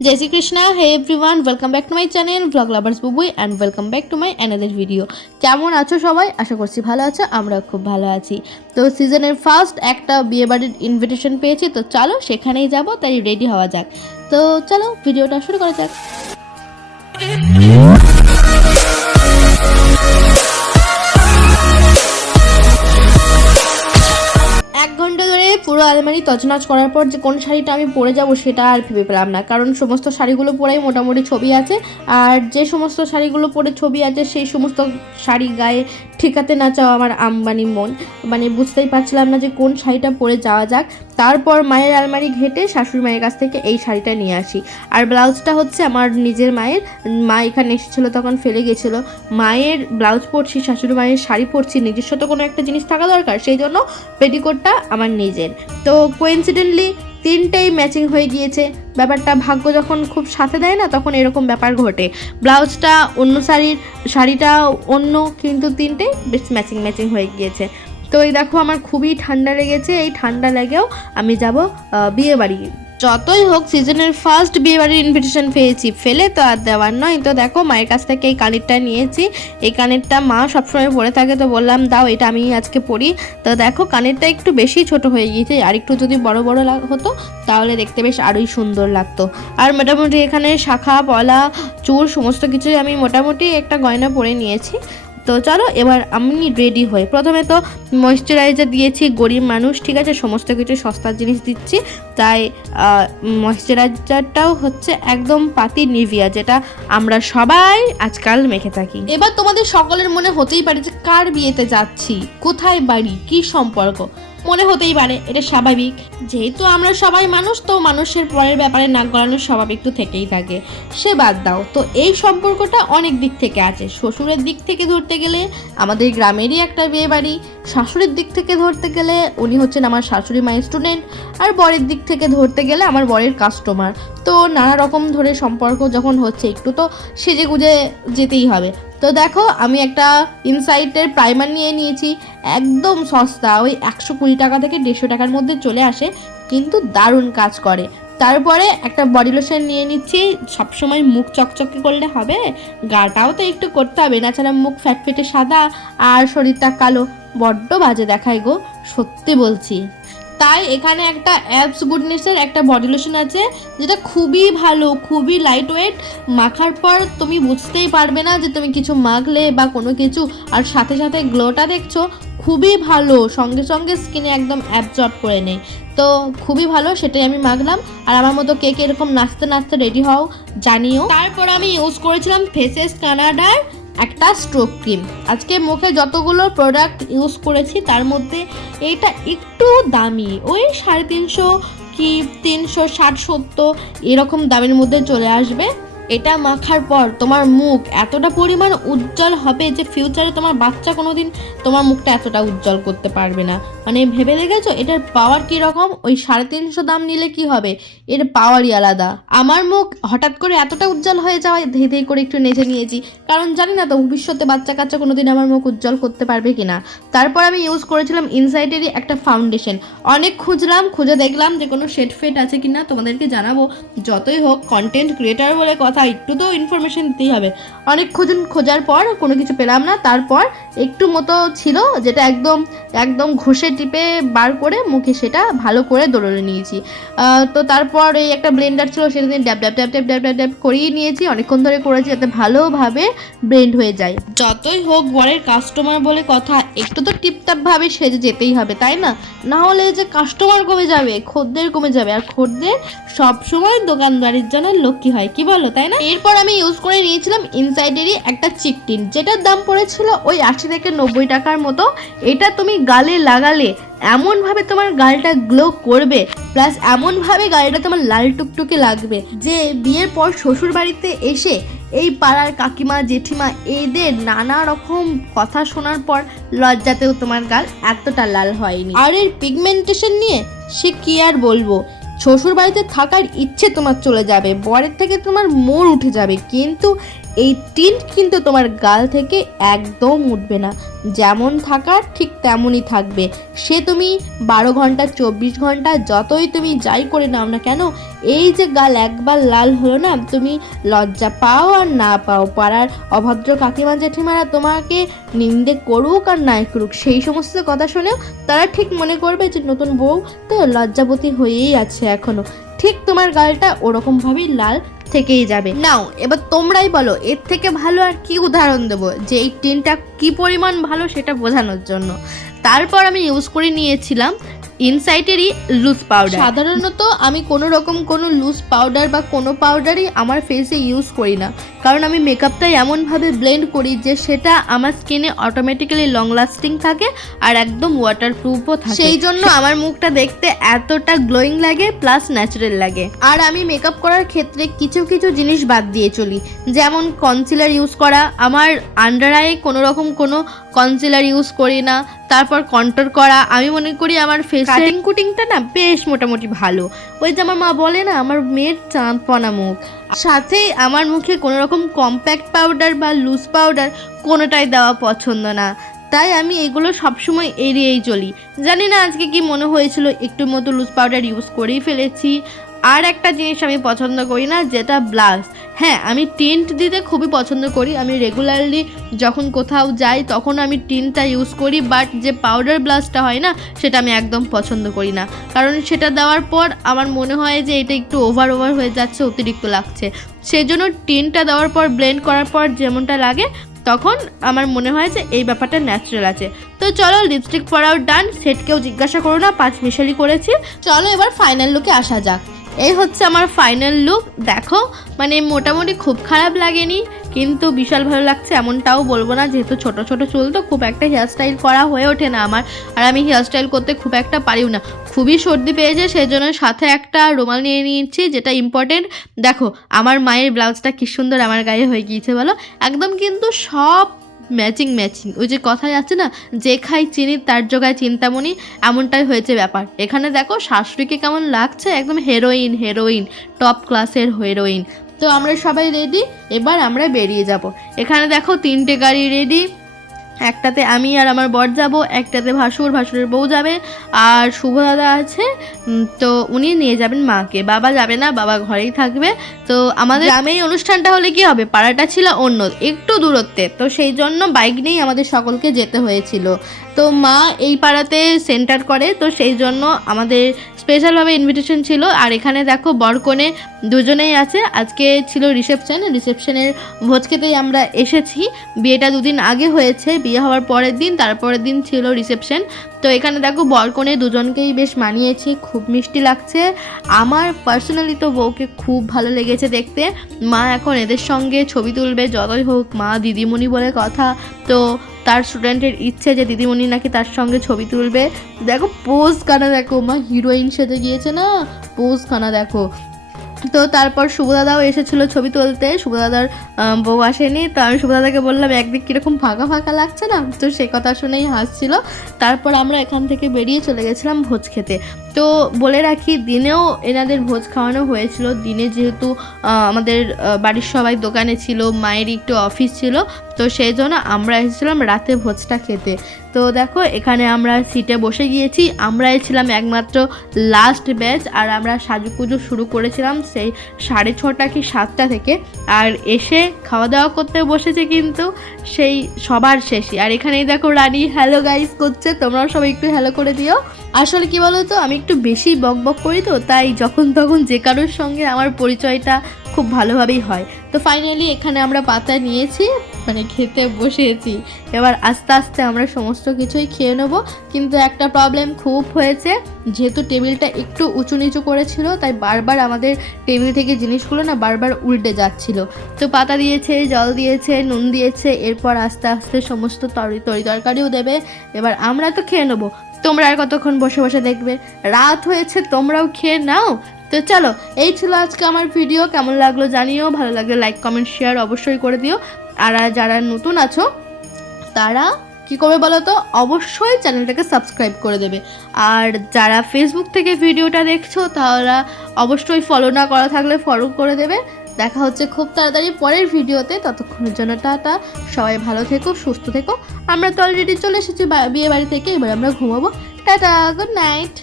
जय Shri Krishna. Hey everyone, welcome back to my channel vlog lovers Bubui and welcome back to my another video. কেমন আছো সবাই? আশা করছি ভালো আছো, আমরা খুব ভালো আছি। তো সিজনের ফার্স্ট একটা বিয়ে বাড়ির ইনভিটেশন পেয়েছি, তো চলো সেখানেই যাব, তাই রেডি হওয়া যাক। তো চলো ভিডিওটা শুরু করা যাক। এক ঘন্টা ধরে পুরো আলমারি তছনছ করার পর যে কোন শাড়িটা আমি পরে যাব সেটা আর ভেবে পেলাম না, কারণ সমস্ত শাড়িগুলো পরেই মোটামুটি ছবি আছে, আর যে সমস্ত শাড়িগুলো পরে ছবি আছে সেই সমস্ত শাড়ি গায়ে ঠেকাতে না চাও আমার আম্বানি মন, মানে বুঝতেই পারছিলাম না যে কোন শাড়িটা পরে যাওয়া যাক। তারপর মায়ের আলমারি ঘেটে শাশুড়ি মায়ের কাছ থেকে এই শাড়িটা নিয়ে আসি, আর ব্লাউজটা হচ্ছে আমার নিজের মায়ের। মা এখানে এসেছিলো তখন ফেলে গেছিলো, মায়ের ব্লাউজ পরছি, শাশুড়ি মায়ের শাড়ি পরছি, নিজস্ব তো কোনো একটা জিনিস থাকা দরকার, সেই জন্য পেটিকোটটা আমার নিজের। তো কোইন্সিডেন্টলি তিনটেই ম্যাচিং হয়ে গিয়েছে। ব্যাপারটা ভাগ্য যখন খুব সাথে দেয় না, তখন এরকম ব্যাপার ঘটে। ব্লাউজটা অন্য শাড়িটা অন্য, কিন্তু তিনটেই বেশ ম্যাচিং হয়ে গিয়েছে। তো এই দেখো, আমার খুবই ঠান্ডা লেগেছে। এই ঠান্ডা লেগেও আমি যাব বিয়ে বাড়ি। যতই হোক সিজনের ফার্স্ট বিয়ে বাড়ির ইনভিটেশন পেয়েছি, ফেলে তো আর দেওয়ার নয়। তো দেখো, মায়ের কাছ থেকে এই কানেরটা নিয়েছি। এই কানেরটা মা সবসময় পরে থাকে, তো বললাম দাও, এটা আমি আজকে পরি। তো দেখো, কানেরটা একটু বেশি ছোট হয়ে গিয়েছে, আর একটু যদি বড় বড় হতো তাহলে দেখতে বেশ আরোই সুন্দর লাগতো। আর মোটামুটি এখানে শাখা পলা চূড় সমস্ত কিছুই আমি মোটামুটি একটা গয়না পরে নিয়েছি। তো চলো এবার আমি রেডি হই। প্রথমে তো ময়েশ্চারাইজার দিয়েছি, গরিব মানুষ, ঠিক আছে, সমস্ত কিছু সস্তার জিনিস দিচ্ছি, তাই ময়েশ্চারাইজারটাও হচ্ছে একদম পাতি নিভিয়া, যেটা আমরা সবাই আজকাল মেখে থাকি। এবার তোমাদের সকলের মনে হতেই পারে যে কার বিয়েতে যাচ্ছি, কোথায় বাড়ি, কি সম্পর্ক, মনে হতেই পারে, এটা স্বাভাবিক। যেহেতু আমরা সবাই মানুষ, তো মানুষের পরের ব্যাপারে নাক গলানোর স্বভাব একটু থেকেই থাকে, সে বাদ দাও। তো এই সম্পর্কটা অনেক দিক থেকে আছে। শ্বশুরের দিক থেকে ধরতে গেলে আমাদের গ্রামেরই একটা বিয়ে বাড়ি, শাশুড়ির দিক থেকে ধরতে গেলে উনি হচ্ছেন আমার শাশুড়ি মায়ের স্টুডেন্ট, আর বরের দিক থেকে ধরতে গেলে আমার বরের কাস্টমার। তো নানা রকম ধরে সম্পর্ক যখন হচ্ছে, একটু তো সেজে গুজে যেতেই হবে। তো দেখো, আমি একটা ইনসাইটের প্রাইমার নিয়ে নিয়েছি, একদম সস্তা, ওই 120 টাকা থেকে 150 টাকার মধ্যে চলে আসে, কিন্তু দারুণ কাজ করে। তারপরে একটা বডি লোশন নিয়ে নিচ্ছি। সবসময় মুখ চকচকে করলে হবে, গাটাও তো একটু করতে হবে, না ছাড়া মুখ ফ্যাটফেটে সাদা আর শরীরটা কালো, বড্ড বাজে দেখায় গো, সত্যি বলছি। তাই এখানে একটা অ্যাপস গুডনেসের একটা বডি লোশন আছে, যেটা খুবই ভালো, খুবই লাইট ওয়েট, মাখার পর তুমি বুঝতেই পারবে না যে তুমি কিছু মাখলে বা কোনো কিছু, আর সাথে সাথে গ্লোটা দেখছো খুবই ভালো, সঙ্গে সঙ্গে স্কিনে একদম অ্যাবজর্ব করে নেই। তো খুবই ভালো, সেটাই আমি মাখলাম। আর আমার মতো কে কে এরকম নাচতে নাচতে রেডি হও জানিও। তারপর আমি ইউজ করেছিলাম ফেসেস কানাডার একটা স্ট্রোক ক্রিম। আজকে মুখে যতগুলো প্রোডাক্ট ইউজ করেছি তার মধ্যে এইটা একটু দামি, ওই 350 কি 360-70 এরকম দামের মধ্যে চলে আসবে। এটা মাখার পর তোমার মুখ এতটা পরিমাণ উজ্জ্বল হবে যে ফিউচারে তোমার বাচ্চা কোনোদিন তোমার মুখটা এতটা উজ্জ্বল করতে পারবে না। মানে ভেবে দেখেছো এটার পাওয়ার কীরকম? ওই 350 দাম নিলে কি হবে, এর পাওয়ারই আলাদা। আমার মুখ হঠাৎ করে এতটা উজ্জ্বল হয়ে যাওয়ায় ধেই ধেই করে একটু নেচে নিয়েছি, কারণ জানি না তো ভবিষ্যতে বাচ্চা কাচ্চা কোনোদিন আমার মুখ উজ্জ্বল করতে পারবে কিনা। তারপর আমি ইউজ করেছিলাম ইনসাইটেরই একটা ফাউন্ডেশন। অনেক খুঁজে দেখলাম যে কোনো শেড ফেড আছে কিনা, তোমাদেরকে জানাবো। যতই হোক কন্টেন্ট ক্রিয়েটার বলে কথা, একটু তো ইনফরমেশন দিতেই হবে। অনেক খোঁজার পর কোনো কিছু পেলাম না। তারপর একটু মতো ছিল, যেটা একদম ঘষে টিপে বার করে মুখে সেটা ভালো করে দোলে নিয়েছি। তো তারপর এই একটা ব্লেন্ডার ছিল, সেটা দিয়ে ড্যাব ড্যাব ড্যাব ড্যাব ড্যাব ড্যাব করিয়ে নিয়েছি, অনেকক্ষণ ধরে করেছি যাতে ভালোভাবে ব্লেন্ড হয়ে যায়। যতই হোক বরের কাস্টমার বলে কথা, একটু তো টিপটাপভাবে সেজে যেতেই হবে, তাই না? না হলে যে কাস্টমার কমে যাবে, খদ্দের কমে যাবে, আর খদ্দের সবসময় দোকানদারির জন্য লক্ষ্মী হয়, কি বলো, তাই না? এরপর আমি ইউজ করে নিয়েছিলাম ইনসাইডেরই একটা চিকটিন, যেটার দাম পড়েছিল ওই 80 থেকে 90 টাকার মতো। এটা তুমি গালে লাগালে এমনভাবে তোমার গালটা গ্লো করবে, প্লাস এমনভাবে গালটা তোমার লাল টুকটুকে লাগবে যে বিয়ের পর শ্বশুর বাড়িতে এসে এই পাড়ার কাকিমা জেঠিমা এদের নানা রকম কথা শোনার পর লজ্জাতেও তোমার গাল এতটা লাল হয়নি। আর এর পিগমেন্টেশন নিয়ে সে কি আর বলবো, শ্বশুর বাড়িতে থাকার ইচ্ছে তোমার চলে যাবে, বরের থেকে তোমার মোড় উঠে যাবে, কিন্তু এই টিন্ট কিন্তু তোমার গাল থেকে একদম উঠবে না, যেমন থাকার ঠিক তেমনই থাকবে। সে তুমি 12 ঘন্টা 24 ঘন্টা যতই তুমি যাই করে নাও না কেন, এই যে গাল একবার লাল হলো না, তুমি লজ্জা পাও আর না পাও, পাড়ার অভদ্র কাকিমা জেঠিমারা তোমাকে নিন্দে করুক আর নাই করুক, সেই সমস্ত কথা শুনেও তারা ঠিক মনে করবে যে নতুন বউ তো লজ্জাবতী হয়েই আছে এখনো। ঠিক তোমার গালটা ওরকমভাবেই লাল থেকেই যাবে। নাও এবার তোমরাই বলো এর থেকে ভালো আর কি উদাহরণ দেবো যে এই টিনটা কি পরিমাণ ভালো সেটা বোঝানোর জন্য। তারপর আমি ইউজ করে নিয়েছিলাম ইনসাইটেরই লুজ পাউডার। সাধারণত আমি কোনো রকম কোনো লুজ পাউডার বা কোনো পাউডারই আমার ফেসে ইউজ করি না, কারণ আমি মেকআপটা এমনভাবে ব্লেন্ড করি যে সেটা আমার স্কিনে অটোমেটিক্যালি লং লাস্টিং থাকে আর একদম ওয়াটারপ্রুফও থাকে। সেই জন্য আমার মুখটা দেখতে এতটা গ্লোয়িং লাগে প্লাস ন্যাচারাল লাগে। আর আমি মেকআপ করার ক্ষেত্রে কিছু কিছু জিনিস বাদ দিয়ে চলি, যেমন কনসিলার ইউজ করা, আমার আন্ডার আই কোনো রকম কোনো কনসিলার ইউজ করি না। তারপর কন্ট্রোল করা, আমি মনে করি আমার ফেস কাটিং কুটিংটা না বেশ মোটামুটি ভালো। ওই যে আমার মা বলে না আমার মেয়ের চাঁদপনা মুখ। সাথে আমার মুখে কোনো রকম কম্প্যাক্ট পাউডার বা লুজ পাউডার কোনোটাই দেওয়া পছন্দ না, তাই আমি এগুলো সবসময় এড়িয়েই চলি। জানি না আজকে কি মনে হয়েছিল একটু মতো লুজ পাউডার ইউজ করেই ফেলেছি। আর একটা জিনিস আমি পছন্দ করি না, যেটা ব্লাশ। হ্যাঁ, আমি টিন্ট দিতে খুবই পছন্দ করি, আমি রেগুলারলি যখন কোথাও যাই তখন আমি টিন্টটা ইউজ করি, বাট যে পাউডার ব্লাশটা হয় না সেটা আমি একদম পছন্দ করি না, কারণ সেটা দেওয়ার পর আমার মনে হয় যে এটা একটু ওভার হয়ে যাচ্ছে, অতিরিক্ত লাগছে। সেজন্য টিন্টটা দেওয়ার পর ব্লেন্ড করার পর যেমনটা লাগে তখন আমার মনে হয় যে এই ব্যাপারটা ন্যাচারাল আছে। তো চলো লিপস্টিক পরাও ডান, সেটকেও জিজ্ঞাসা করো না, 5 মিশালি করেছি। চলো এবার ফাইনাল লুকে আসা যাক। এই হচ্ছে আমার ফাইনাল লুক। দেখো মানে মোটামুটি খুব খারাপ লাগেনি, কিন্তু বিশাল ভালো লাগছে এমনটাও বলবো না, যেহেতু ছোট ছোট চুল তো খুব একটা হেয়ারস্টাইল করা হয়ে ওঠে না আমার, আর আমি হেয়ারস্টাইল করতে খুব একটা পারিও না, খুবই সর্দি পেয়েছে, সেই জন্য সাথে একটা রুমাল নিয়ে নিয়েছি, যেটা ইম্পর্টেন্ট। দেখো আমার মায়ের ব্লাউজটা কি সুন্দর আমার গায়ে হয়ে গিয়েছে বলো, একদম কিন্তু সব ম্যাচিং। ওই যে কথাই আছে না, যে খাই চিনি তার জোগায় চিন্তামণি, এমনটাই হয়েছে ব্যাপার। এখানে দেখো শাশুড়িকে কেমন লাগছে, একদম হিরোইন, টপ ক্লাসের হিরোইন। তো আমরা সবাই রেডি, এবার আমরা বেরিয়ে যাব। এখানে দেখো 3টে গাড়ি রেডি, একটাতে আমি আর আমার বর যাব, একটাতে ভাসুরের বউ যাবে, আর শুভ দাদা আছে, তো উনি নিয়ে যাবেন মাকে, বাবা যাবে না, বাবা ঘরেই থাকবে। তো আমাদের গ্রামেই অনুষ্ঠানটা হলে কি হবে, পাড়াটা ছিল অন্য একটু দূরত্বে, তো সেই জন্য বাইক নিয়েই আমাদের সকলকে যেতে হয়েছিল। তো মা এই পাড়াতে সেন্টার করে, তো সেই জন্য আমাদের স্পেশালভাবে ইনভিটেশন ছিল। আর এখানে দেখো বরকনে দুজনেই আছে, আজকে ছিল রিসেপশনের ভোজ খেতেই আমরা এসেছি। বিয়েটা 2 দিন আগে হয়েছে, বিয়ে হওয়ার পরের দিন, তারপরের দিন ছিল রিসেপশন। তো এখানে দেখো বরকনে দুজনকেই বেশ মানিয়েছি, খুব মিষ্টি লাগছে। আমার পার্সোনালি তো বউকে খুব ভালো লেগেছে দেখতে। মা এখন এদের সঙ্গে ছবি তুলবে, যতই হোক মা দিদিমণি বলে কথা, তো তার স্টুডেন্টের ইচ্ছে যে দিদিমণি নাকি তার সঙ্গে ছবি তুলবে। দেখো পোজ কানা, দেখো মা হিরোইন সেজে গিয়েছে না, পোজ কানা দেখো। তো তারপর শুভদাদাও এসেছিলো ছবি তুলতে, শুভদাদার বউ আসেনি, তো আমি শুভদাদাকে বললাম একদিক কীরকম ফাঁকা লাগছে না, তো সে কথা শুনেই হাসছিল। তারপর আমরা এখান থেকে বেরিয়ে চলে গেছিলাম ভোজ খেতে। তো বলে রাখি দিনেও এনাদের ভোজ খাওয়ানো হয়েছিল, দিনে যেহেতু আমাদের বাড়ির সবাই দোকানে ছিল, মায়েরই একটু অফিস ছিল, তো সেই জন্য আমরা এসেছিলাম রাতে ভোজটা খেতে। তো দেখো এখানে আমরা সিটে বসে গিয়েছি, আমরা ছিলাম একমাত্র লাস্ট ব্যাচ, আর আমরা সাজুকুজু শুরু করেছিলাম সেই 6:30 কি 7টা থেকে, আর এসে খাওয়া দাওয়া করতে বসেছে কিন্তু সেই সবার শেষে। আর এখানেই দেখো রানী হ্যালো গাইস করছে, তোমরাও সবাই একটু হ্যালো করে দিও। আসলে কি বলো তো, আমি একটু বেশি বক করি, তো তাই যখন তখন যে কারোর সঙ্গে আমার পরিচয়টা খুব ভালোভাবেই হয়। তো ফাইনালি এখানে আমরা পাতা নিয়েছি, মানে খেতে বসেছি। এবার আস্তে আস্তে আমরা সমস্ত কিছুই খেয়ে নেবো, কিন্তু একটা প্রবলেম খুব হয়েছে, যেহেতু টেবিলটা একটু উঁচু নিচু করেছিল, তাই বারবার আমাদের টেবিল থেকে জিনিসগুলো না বারবার উল্টে যাচ্ছিল। তো পাতা দিয়েছে, জল দিয়েছে, নুন দিয়েছে, এরপর আস্তে আস্তে সমস্ত তরকারিও দেবে। এবার আমরা তো খেয়ে নেবো, তোমরা আর কতক্ষণ বসে বসে দেখবে, রাত হয়েছে, তোমরাও খেয়ে নাও। তো চলো, এই ছিল আজকে আমার ভিডিও, কেমন লাগলো জানিও, ভালো লাগলে লাইক কমেন্ট শেয়ার অবশ্যই করে দিও। আর যারা নতুন আছো তারা কি করবে বলো তো, অবশ্যই চ্যানেলটাকে সাবস্ক্রাইব করে দেবে। আর যারা ফেসবুক থেকে ভিডিওটা দেখছো তারা অবশ্যই ফলো না করা থাকলে ফলো করে দেবে। দেখা হচ্ছে খুব তাড়াতাড়ি পরের ভিডিওতে। ততক্ষণের জন্য টাটা, সবাই ভালো থেকো, সুস্থ থেকো। আমরা তো অলরেডি চলে এসেছি বিয়ে বাড়ি থেকে, এবার আমরা ঘুমাবো। Tata, good night.